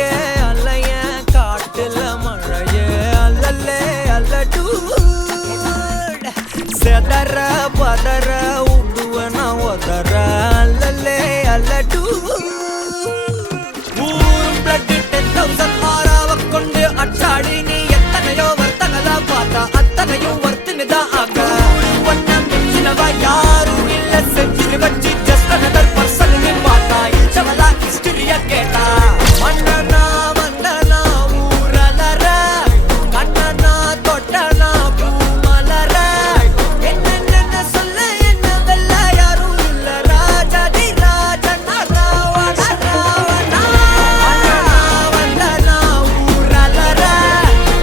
அலையே அலைய காட்டுல மழையே அல்லல்லே அல்லடூ செதற பதற உடுவன ஒதற அல்லல்லே அல்லடூ ஊரும் பிளட் 10,000 ஆறாவ கொண்டு அச்சாடி நீ எத்தனையோ வர்த்தகதா பார்த்தா அத்தனையும் வர்த்தினுதான் ஆக ஒன்ன மிஞ்சினவா யாரும் இல்ல செஞ்சிரு வச்சு ஜஸ்ட் அனதர் பர்சன் நீ பார்த்தா இச்சவலா ஹிஸ்டரிய கேட்டா மன்னனா வந்தனா ஊரலற கண்ணனா தொட்டனா பூமலற என்ன சொல்ல என்ன வெல்ல யாரும் இல்ல ராஜாதி ராஜனா ராவண ராவணா வந்தனா ஊரலற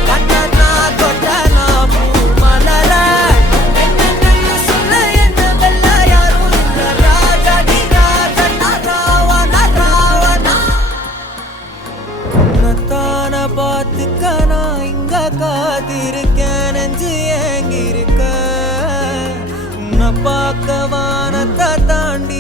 கண்ணனா தொட்டனா பூமலற என்ன சொல்ல என்ன வெல்ல யாரும் இல்ல ராஜாதி ராஜனா ராவண ராவணா உன்னத்தான பார்த்துக்க நான் இங்க காத்திருக்கேன் நெஞ்சு ஏங்கிருக்க உன்னை பார்க்க வானத்தை தாண்டி